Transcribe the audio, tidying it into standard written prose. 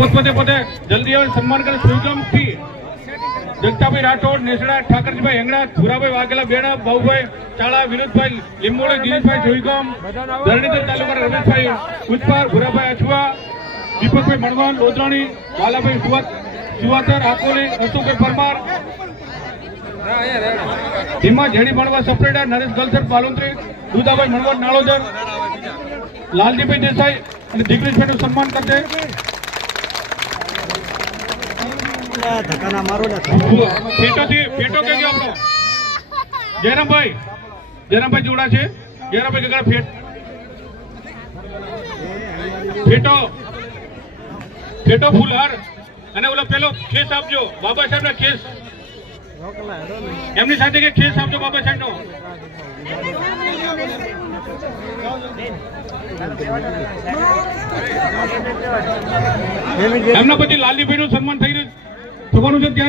પોતે પોતે જલ્દી આવે સન્માન કરે સુઈગામથી જગતાભાઈ રાઠોડ, નેસડા, ઠાકરજીભાઈ હેંગડા, ભુરાભાઈ વાઘેલા, બેડા, બાબુભાઈ ચાળા, વિનોદભાઈ લીંબોળી, દિનેશભાઈ જોઈગામ, ધરણીધર તાલુકાના રમેશભાઈ કુચપાર, ભુરાભાઈ અછવા, દીપકભાઈ મણવણ, લોધરાણી, વાલાભાઈ સુવાતર, આકોલી, અશોકભાઈ પરમાર, ધીમા જેડી મણવા સપરેડા, નરેશ ગલસર બાલુંત્રી, દુદાભાઈ મણવણ નાળોદર, લાલજીભાઈ દેસાઈ અને દિગ્વિજભાઈ નું સન્માન કરશે. ફેટો કેજો આપણો જયરામભાઈ જોડા છે. જયરામભાઈ ગગડા ફેટો ફૂલહાર અને ઓલો પેલો ખેસ આપજો બાબા સાહેબ ના ખેસ, એમની સાથે કે ખેસ આપજો બાબા સાહેબ નો. એમના પછી લાલજીભાઈ નું સન્માન થઈ રહ્યું થવાનું છે ત્યાં